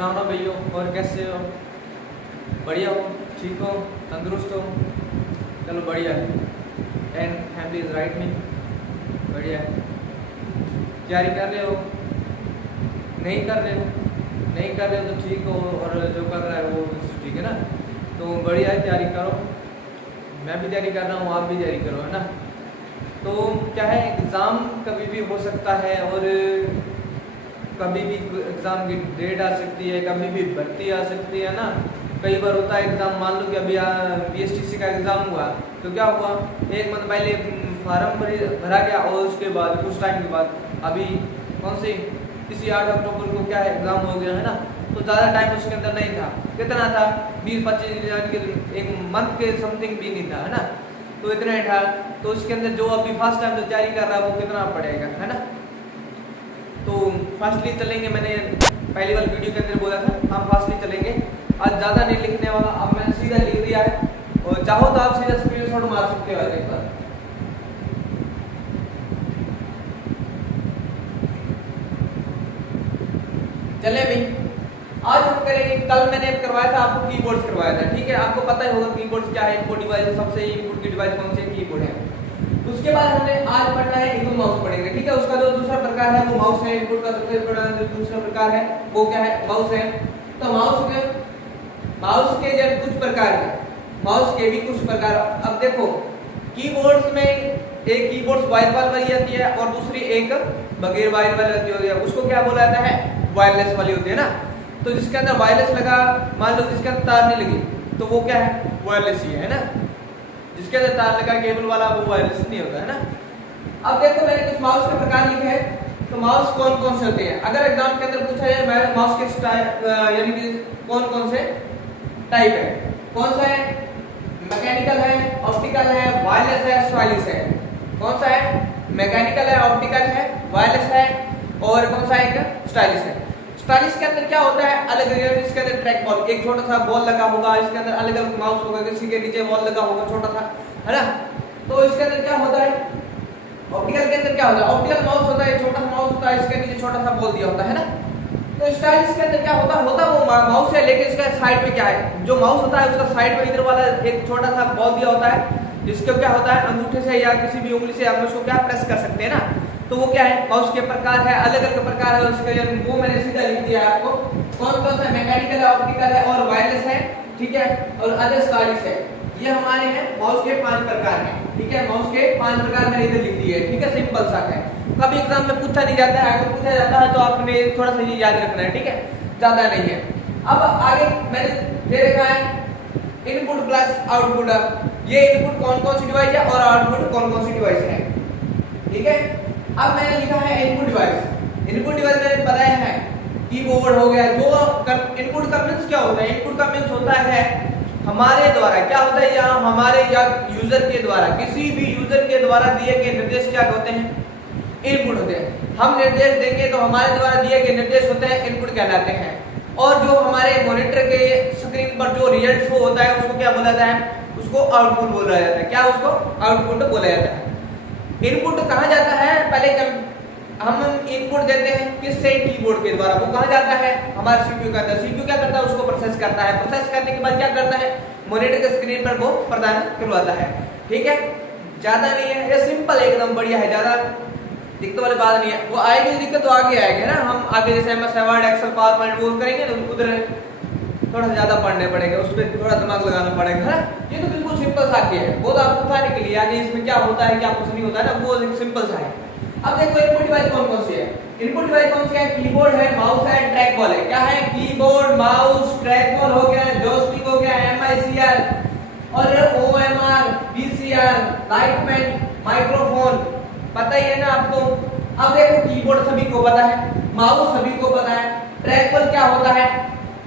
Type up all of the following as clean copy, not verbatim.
राम राम भैया, और कैसे हो? बढ़िया हो? ठीक हो? तंदुरुस्त हो? चलो बढ़िया है। एंड फैमिली इज राइट में। बढ़िया है। तैयारी कर रहे हो? नहीं कर रहे हो? नहीं कर रहे हो तो ठीक हो, और जो कर रहा है वो ठीक है ना। तो बढ़िया है, तैयारी करो। मैं भी तैयारी कर रहा हूँ, आप भी तैयारी करो, है ना। तो क्या है, एग्ज़ाम कभी भी हो सकता है, और कभी भी एग्ज़ाम की डेट आ सकती है, कभी भी भर्ती आ सकती है ना। कई बार होता है एग्ज़ाम, मान लो कि अभी बीएसटीसी का एग्ज़ाम हुआ, तो क्या हुआ, एक मंथ पहले फार्म भरा गया, और उसके बाद कुछ टाइम के बाद अभी कौन सी किसी 8 अक्टूबर को क्या है एग्ज़ाम हो गया, है ना। तो ज़्यादा टाइम उसके अंदर नहीं था। कितना था? 20-25 यानी कि एक मंथ के समथिंग भी नहीं था, है ना। तो इतना ही था। तो उसके अंदर जो अभी फर्स्ट टाइम जो तैयारी कर रहा है वो कितना पड़ेगा, है ना। तो फास्टली चलेंगे, मैंने पहली बार वीडियो के अंदर बोला था हम फास्टली चलेंगे। आज ज़्यादा नहीं लिखने वाला, अब मैंने सीधा लिख दिया है, और चाहो तो आप सीधा स्क्रीनशॉट मार सकते हो एक बार। चले भाई, आज हम करेंगे, कल मैंने करवाया था आपको कीबोर्ड्स करवाया था, ठीक है। आपको पता ही होगा कीबोर्ड्स क्या है, इनपुट डिवाइस, सबसे इनपुट की डिवाइस कौन सी है, कीबोर्ड है। उसके बाद हमने आज पढ़ना है इनको माउस पढ़ेंगे, ठीक है। उसका जो दूसरा प्रकार है वो माउस है। इनपुट का जो दूसरा प्रकार है वो क्या है, माउस है। तो माउस के जब कुछ प्रकार है, माउस के भी कुछ प्रकार। अब देखो, कीबोर्ड्स में एक कीबोर्ड वायर वाली आती है, और दूसरी एक बगैर वायर वाली होती है। उसको क्या बोला जाता है, वायरलेस वाली होती है ना। तो जिसके अंदर वायरलेस लगा, मान लो जिसके अंदर तार नहीं लगी, तो वो क्या है, वायरलेस ही है ना। जिसके अंदर तार लगा केबल वाला, वो वायरलेस नहीं होता, है ना। अब देखो, मैंने कुछ माउस के प्रकार लिखे हैं। तो माउस कौन कौन से होते हैं, अगर एग्जाम के अंदर पूछा जाए माउस के यानी कि कौन कौन से टाइप है, कौन सा है, मैकेनिकल है, ऑप्टिकल है, वायरलेस है, स्टाइलिश है। कौन सा है, मैकेनिकल है, ऑप्टिकल है, वायरलेस है, और कौन सा एक स्टाइलिश है। स्टाइलिश के अंदर क्या होता है, अलग अलग, इसके अंदर ट्रैक बॉल, एक छोटा सा बॉल लगा होगा, इसके अंदर अलग अलग माउस होगा, किसी के नीचे बॉल लगा होगा छोटा सा, है ना। तो इसके अंदर क्या होता है, ऑप्टिकल के अंदर क्या होता है, ऑप्टिकल माउस होता है, छोटा सा माउस होता है, इसके नीचे छोटा सा बॉल दिया होता है ना। तो स्टाइलिश के अंदर क्या होता है वो माउस है, लेकिन इसका साइड में क्या है, जो माउस होता है उसका साइड में इधर वाला एक छोटा सा बॉल दिया होता है, जिसको क्या होता है, अंगूठे से या किसी भी उंगली से हम उसको क्या प्रेस कर सकते हैं ना। तो वो क्या है, माउस के प्रकार है, अलग अलग प्रकार है उसके, वो मैंने सीधा लिख दिया है आपको। कौन कौन सा, मैकेनिकल है, ऑप्टिकल है, और वायरलेस है, ठीक है, और अदर स्टाइलिश है। ये हमारे हैं माउस के 5 प्रकार हैं, ठीक है। माउस के 5 प्रकार मैंने इधर लिख दिए, ठीक है। सिंपल सा है, कभी एग्जाम में पूछा नहीं जाता है, अगर पूछा जाता है तो आपने थोड़ा सा ये याद रखना है, ठीक है, ज्यादा नहीं है। अब आगे मैंने दे रखा है इनपुट प्लस आउटपुट। ये इनपुट कौन कौन सी डिवाइस है, और आउटपुट कौन कौन सी डिवाइस है, ठीक है। अब मैंने लिखा है इनपुट डिवाइस। इनपुट डिवाइस मैंने बताया है, कीबोर्ड हो गया। जो इनपुट का मींस क्या होता है, इनपुट का मींस होता है हमारे द्वारा, क्या होता है, या हमारे या यूजर के द्वारा, किसी भी यूजर के द्वारा दिए गए निर्देश क्या होते हैं, इनपुट होते हैं। हम निर्देश देंगे तो हमारे द्वारा दिए गए निर्देश होते हैं, इनपुट कहलाते हैं। और जो हमारे मॉनिटर के स्क्रीन पर जो रिजल्ट शो होता है उसको क्या बोला जाता है, उसको आउटपुट बोला जाता है। क्या, उसको आउटपुट बोला जाता है। इनपुट कहाँ जाता है, पहले हम इनपुट देते हैं किससे, कीबोर्ड के द्वारा। वो कहाँ जाता है, हमारे सीपीयू के अंदर। सीपीयू क्या करता है, उसको प्रोसेस करता है। प्रोसेस करने के बाद क्या करता है, मॉनिटर के स्क्रीन पर वो प्रदान करवाता है, ठीक है। ज्यादा नहीं है, ये सिंपल एकदम बढ़िया है, ज्यादा दिक्कत वाली बात नहीं है। वो आएगी दिक्कत तो आगे आएगी ना, हम आगे जैसे MS Word, Excel, PowerPoint वो करेंगे तो उधर थोड़ा सा ज्यादा पढ़ने पड़ेगा, उस पर थोड़ा दिमाग लगाना पड़ेगा, है। ये तो बिल्कुल सिंपल सा है, वो तो आपको बताने के लिए आगे इसमें क्या होता है क्या कुछ नहीं होता है ना, वो सिंपल सा है। अब देखो इनपुट डिवाइस कौन कौन सी है। इनपुट डिवाइस कौन सी है, कीबोर्ड है, माउस है, ट्रैक बॉल है। क्या है, कीबोर्ड, माउस, ट्रैक बॉल हो गया, जॉयस्टिक हो गया, MICR और OMR, VCR, लाइटपेन, माइक्रोफोन, पता ही है ना आपको। अब देखो, कीबोर्ड सभी को पता है, माउस सभी को पता है। ट्रैक बॉल क्या होता है,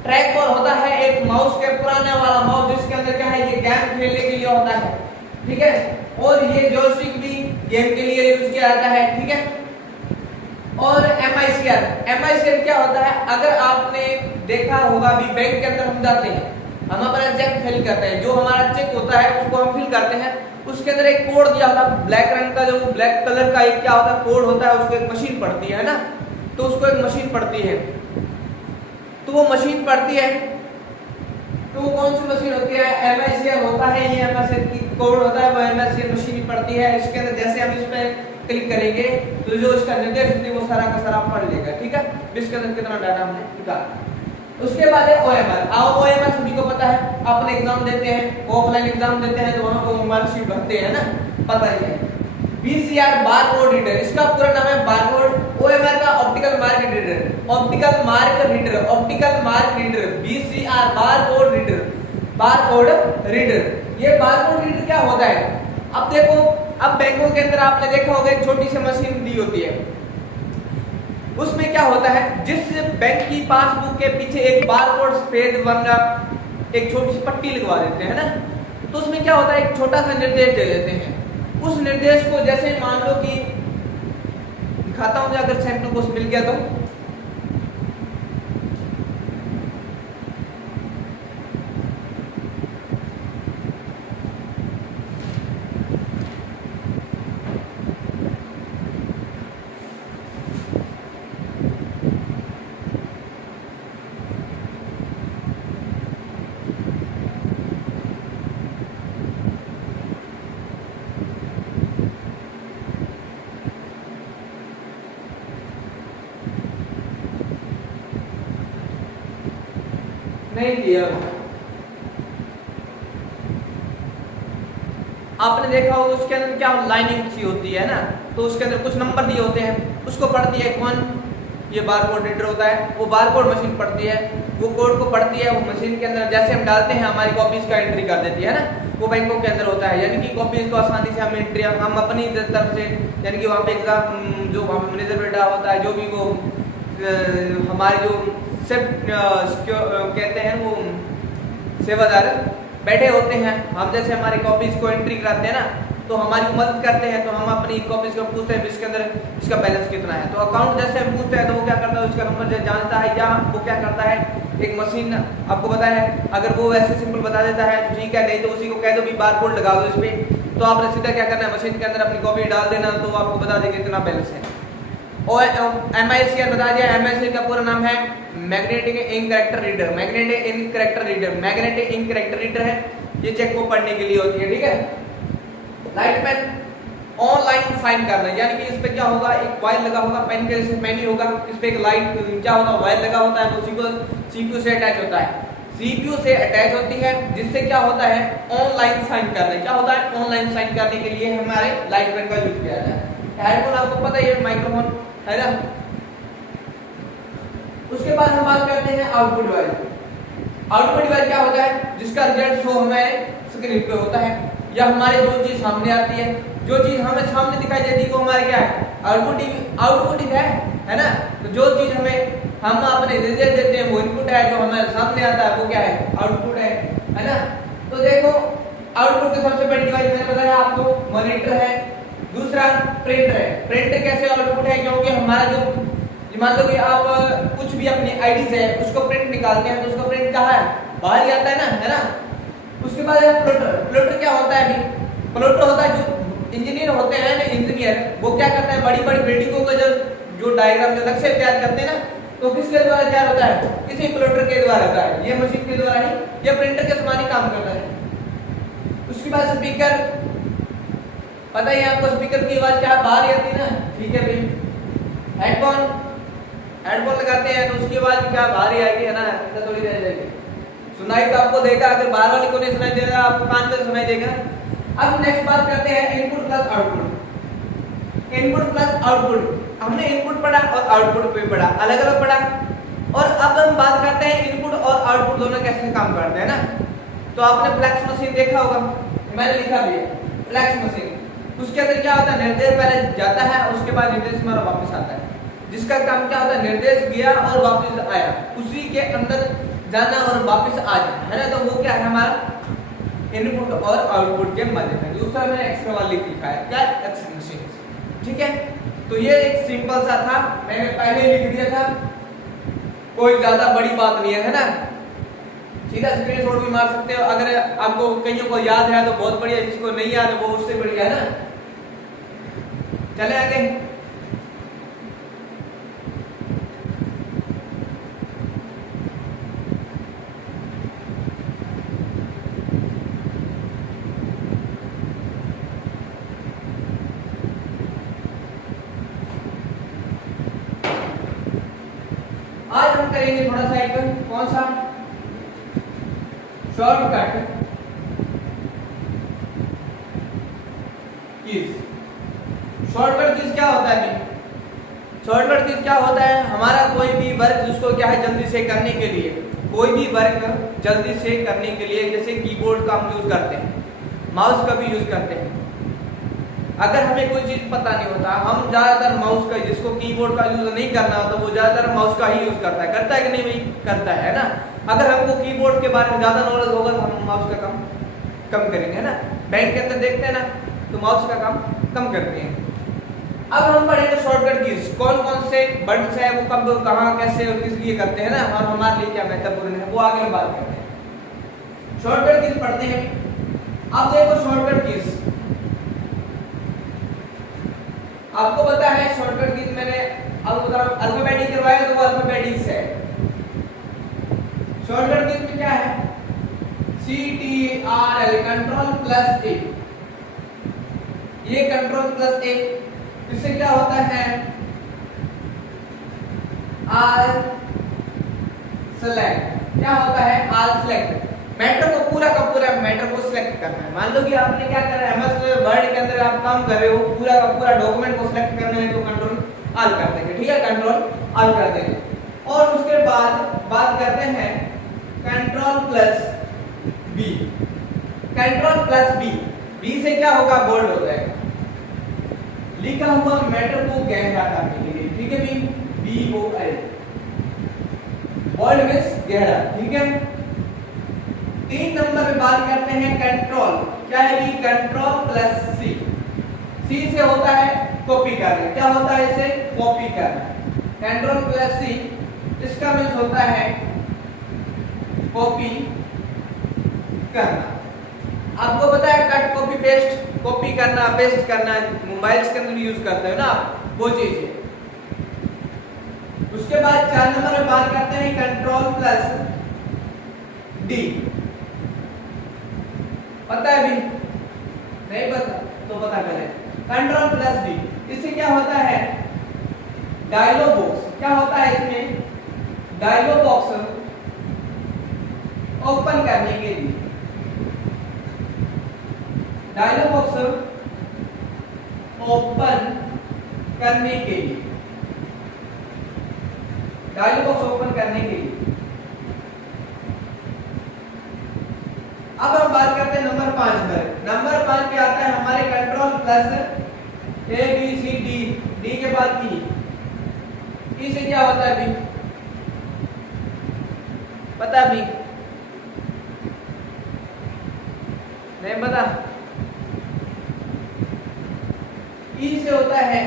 ट्रैक बॉल होता है एक माउस के पुराने वाला माउस, जिसके अंदर क्या है, ये गेम खेलने के लिए होता है, ठीक है। और ये जॉयस्टिक भी गेम के लिए यूज किया जाता है, ठीक है। और MICR क्या होता है, अगर आपने देखा होगा, अभी बैंक के अंदर हम जाते हैं, हम अपना चेक फिल करते हैं, जो हमारा चेक होता है उसको हम फिल करते हैं, उसके अंदर एक कोड दिया होता है ब्लैक रंग का, जो ब्लैक कलर का एक क्या होता है कोड होता है, उसको एक मशीन पढ़ती है ना, तो उसको एक मशीन पढ़ती है। तो वो मशीन पढ़ती है, तो वो कौन सी मशीन होती है, MSCL होता है, ये MSCL की कोड होता है, वो MSCL मशीन ही पढ़ती है। इसके अंदर जैसे हम इस पे क्लिक करेंगे तो जो इसका निर्देश होती है वो सारा का सारा पढ़ लेगा, ठीक है। इसके अंदर कितना डाटा हमने निकाला। उसके बाद है OMR। अब OMR सभी को पता है, अपने एग्जाम देते हैं, ऑफलाइन एग्जाम देते हैं तो वहां पर मार्कशीट भरते हैं ना, पता ही है। BCR बारकोड रीडर, इसका पूरा नाम है बारकोड। OMR का optical mark reader, optical mark reader, optical mark reader, BCR barcode reader, barcode reader. ये बारकोड रीडर क्या होता है, अब देखो, अब बैंकों के अंदर आपने देखा होगा एक छोटी सी मशीन दी होती है, उसमें क्या होता है, जिस बैंक की पासबुक के पीछे एक बारकोड सफेद वाला एक छोटी सी पट्टी लगवा देते हैं ना, तो उसमें क्या होता है एक छोटा सा निर्देश दे देते हैं। उस निर्देश को जैसे मान लो कि दिखाता हूं, अगर सेंटर को मिल गया तो नहीं दिया। आपने देखा होगा उसके अंदर क्या लाइनिंग सी होती है ना, तो उसके अंदर कुछ नंबर दिए होते हैं, उसको पढ़ती है कौन, ये बारकोड रीडर होता है, वो बारकोड मशीन पढ़ती है, वो कोड को पढ़ती है, वो मशीन के अंदर जैसे हम डालते हैं हमारी कॉपीज का एंट्री कर देती है ना, वो बैंकों के अंदर होता है। यानी कि कॉपीज को आसानी से हम एंट्री हम अपनी तरफ से, यानी कि वहाँ पे एग्जाम जो वहाँ पे मैनेजर बैठा होता है, जो भी वो हमारे जो कहते हैं वो सेवादार बैठे होते हैं, हम जैसे हमारी कॉपीज को एंट्री कराते हैं ना, तो हमारी मदद करते हैं, तो हम अपनी कॉपीज को पूछते हैं इसके अंदर इसका बैलेंस कितना है। तो अकाउंट जैसे हम पूछते हैं तो वो क्या करता है, उसका नंबर जानता है, या वो क्या करता है, एक मशीन आपको पता है, अगर वो ऐसे सिंपल बता देता है तो ठीक है, नहीं तो उसी को कह दो भी बारकोड लगा दो इस पे, तो आपने सीधा क्या करना है, मशीन के अंदर अपनी कॉपी डाल देना, तो आपको बता देगा कितना बैलेंस है। और MICR बता दिया, MICR का पूरा नाम है magnetic ink character reader, magnetic ink character reader, magnetic ink character reader है, ये चेक को पढ़ने के लिए होती है, ठीक है। लाइट पेन ऑनलाइन साइन करना, यानी कि इस पे क्या होगा, एक वायर लगा होगा, पेन के जैसे पेन ही होगा, इस पे एक लाइट क्या होता है, वायर लगा होता है, उसी को CPU से अटैच होता है, CPU से अटैच होती है, जिससे क्या होता है ऑनलाइन साइन करना, क्या होता है ऑनलाइन साइन करने के लिए हमारे लाइट पेन का यूज किया जाता है। हेडफोन आपको पता है, माइक्रोफोन है ना। उसके बाद हम बात करते हैं आउटपुट डिवाइस। आउटपुट डिवाइस क्या होता है, जिसका रिजल्ट शो हमें स्क्रीन पे होता है, या हमारे जो चीज सामने आती है, जो चीज हमें सामने दिखाई देती है वो हमारे क्या है, आउटपुट है ना। तो जो चीज हम अपने निर्देश देते हैं वो इनपुट है, जो हमारे सामने आता है वो क्या है, आउटपुट है ना। तो देखो आउटपुट के सबसे बड़ी डिवाइस मैंने बताया आपको मॉनिटर है, दूसरा प्रिंटर है। प्रिंटर कैसे आउटपुट है, क्योंकि हमारा जो मान लो कि आप कुछ भी अपनी आईडी से उसको प्रिंट निकालते हैं, तो उसका प्रिंट कहाँ है, बाहर ही आता है ना। उसके बाद है प्लॉटर। प्लॉटर क्या होता है, प्लॉटर होता है जो इंजीनियर होते हैं ना, इंजीनियर वो क्या करता है, बड़ी बड़ी बिल्डिंगों का जो डायग्राम जो नक्शे तैयार करते हैं ना, तो किसके द्वारा तैयार होता है, किसी प्लॉटर के द्वारा होता है, ये मशीन के द्वारा ही, ये प्रिंटर के समान ही काम करता है। उसके बाद स्पीकर, पता ही आपको स्पीकर की आवाज क्या बाहर ही आती है ना, ठीक है भाई। हेडफोन लगाते हैं तो उसकी आवाज क्या बाहर ही आएगी, है ना, ऐसा थोड़ी रह जाएगी, सुनाई तो आपको देगा, अगर बाहर वाले को नहीं सुनाई देगा आपको कान में सुनाई देगा। अब नेक्स्ट बात करते हैं input plus output. Input plus output, हमने इनपुट पढ़ा और आउटपुट पे पढ़ा, अलग अलग पढ़ा, और अब हम बात करते हैं इनपुट और आउटपुट दोनों कैसे काम करते हैं ना। तो आपने फ्लैक्स मशीन देखा होगा, मैंने लिखा भी है फ्लैक्स मशीन। उसके अंदर क्या होता है, निर्देश पहले जाता है, उसके बाद निर्देश हमारा वापस आता है, जिसका काम क्या होता है, निर्देश गया और वापस आया, उसी के अंदर जाना और वापस आ जाना, है ना। तो वो क्या है हमारा इनपुट और आउटपुट के मध्य में। दूसरा मैंने एक्स्ट्रा वाला लिखा है क्या, एक्स मशीन, ठीक है। तो ये एक सिंपल सा था, मैंने पहले लिख दिया था, कोई ज्यादा बड़ी बात नहीं है ना। सीधा स्क्रीनशॉट भी मार सकते हो। अगर आपको कईयों को याद है तो बहुत बढ़िया, जिसको नहीं याद है वो उससे बढ़िया है ना। चले आगे। आज हम करेंगे थोड़ा सा एक कौन सा शॉर्टकट कीज। शॉर्टकट कीज क्या होता है? शॉर्टकट कीज क्या होता है? हमारा कोई भी वर्क जिसको क्या है जल्दी से करने के लिए, कोई भी वर्क जल्दी से करने के लिए, जैसे कीबोर्ड का हम यूज करते हैं, माउस का भी यूज करते हैं। अगर हमें कोई चीज पता नहीं होता, हम ज्यादातर माउस का, जिसको कीबोर्ड का यूज नहीं करना होता वो ज्यादातर माउस का ही यूज करता है कि नहीं भाई? करता है ना। अगर हमको कीबोर्ड के बारे में ज्यादा नॉलेज होगा तो हम माउस का काम कम करेंगे, है ना। बैंक के अंदर देखते हैं ना तो माउस का काम कम करते हैं। अब हम पढ़ेंगे शॉर्टकट कीज, कौन कौन से बटन है वो कब कहां कैसे और किस लिए करते हैं ना, और हमारे लिए क्या महत्वपूर्ण है वो आगे हम बात करते हैं। शॉर्टकट कीज पढ़ते हैं। अब देखो शॉर्टकट कीज, आपको पता है शॉर्टकट कीज मैंने अल्फाबेटिक करवाया तो वो अल्फाबेटिक है। शॉर्टकट कीज में क्या है? CTRL, कंट्रोल प्लस ए। ये कंट्रोल प्लस ए, इससे क्या होता है? आल सेलेक्ट। क्या होता है? आल सेलेक्ट। मैटर को पूरा का पूरा मैटर को सिलेक्ट करना है। मान लो कि आपने क्या कर रहा है, MS वर्ड के अंदर आप काम कर रहे हो, पूरा का पूरा डॉक्यूमेंट को सिलेक्ट करना है तो कंट्रोल आल कर देंगे, ठीक है, कंट्रोल आल कर देंगे। और उसके बाद बात करते हैं control plus B. Control plus B, B से क्या होगा? बोल्ड हो जाएगा। लिखा हुआ मैटर को गहरा करने के लिए, ठीक है भी, BOL, बोल्ड मींस गहरा, ठीक है। 3 नंबर पे बात करते हैं कंट्रोल, क्या है भी? कंट्रोल प्लस सी। सी से होता है कॉपी करना। क्या होता है इसे? कॉपी करना। कंट्रोल प्लस सी, इसका मींस होता है कॉपी करना। आपको पता है कट कॉपी पेस्ट, कॉपी करना पेस्ट करना मोबाइल्स के अंदर भी यूज करते हो ना आप, वो चीज है। उसके बाद 4 नंबर पे बात करते हैं कंट्रोल प्लस डी। पता है भी? नहीं पता तो पता करें। कंट्रोल प्लस डी, इससे क्या होता है? Dialog box. क्या होता है इसमें? डायलॉग बॉक्स ओपन करने के लिए, डायलॉग बॉक्स ओपन करने के लिए, डायलॉग बॉक्स ओपन करने के लिए। अब हम बात करते हैं नंबर 5 पर। नंबर 5 पे आता है हमारे कंट्रोल प्लस ABCD, डी के बाद ई। ई से क्या होता है भी? पता भी? नहीं पता? ई से होता है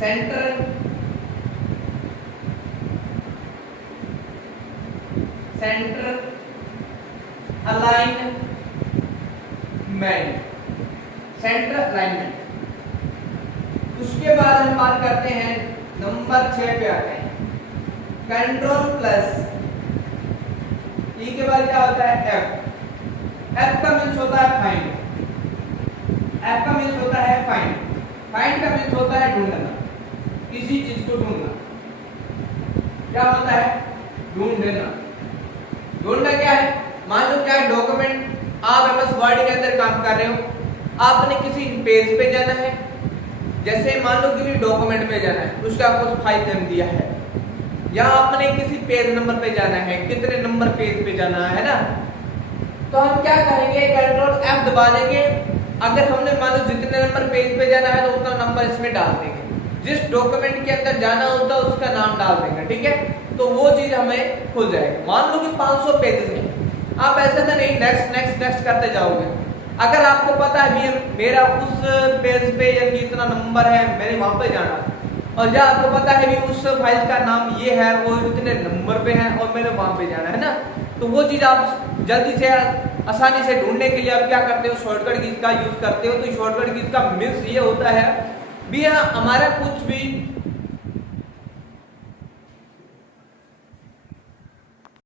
centre, centre alignment, centre alignment. उसके बाद हम बात करते हैं नंबर 6 पे आते हैं कंट्रोल प्लस ई के बाद क्या होता है? F। F का मीन्स होता है फाइंड। F का मीन्स होता है फाइंड। फाइंड का मीन्स होता है ढूंढना, किसी चीज को ढूंढना। क्या होता है? ढूंढना। ढूंढना क्या है? मान लो क्या है, डॉक्यूमेंट आप MS वर्ड के अंदर काम कर रहे हो, आपने किसी पेज पे जाना है, जैसे मान लो किसी डॉक्यूमेंट पे जाना है, उसका आपको फाइल नेम दिया है, या आपने किसी पेज नंबर पे जाना है, कितने नंबर पेज पे जाना है ना, तो हम क्या करेंगे? कंट्रोल F दबा देंगे। अगर हमने मान लो जितने नंबर पेज पे जाना है तो उतना नंबर इसमें डाल देंगे, जिस डॉक्यूमेंट के अंदर जाना होता है उसका नाम डाल देंगे, ठीक है, तो वो चीज हमें खुल जाएगी। मान लो कि 500 पेजेस हैं, आप ऐसे तो नहीं नेक्स्ट नेक्स्ट नेक्स्ट करते जाओगे। अगर आपको पता है भी मेरा उस पेज पे यानी इतना नंबर है, मैंने वहां पे जाना, और जहाँ आपको पता है भी उस फाइल का नाम ये है, वो इतने नंबर पे है और मैंने वहां पे जाना है ना, तो वो चीज़ आप जल्दी से आसानी से ढूंढने के लिए आप क्या करते हो, शॉर्टकट कीज का यूज करते हो। तो शॉर्टकट कीज का मीन्स ये होता है भी हमारा कुछ भी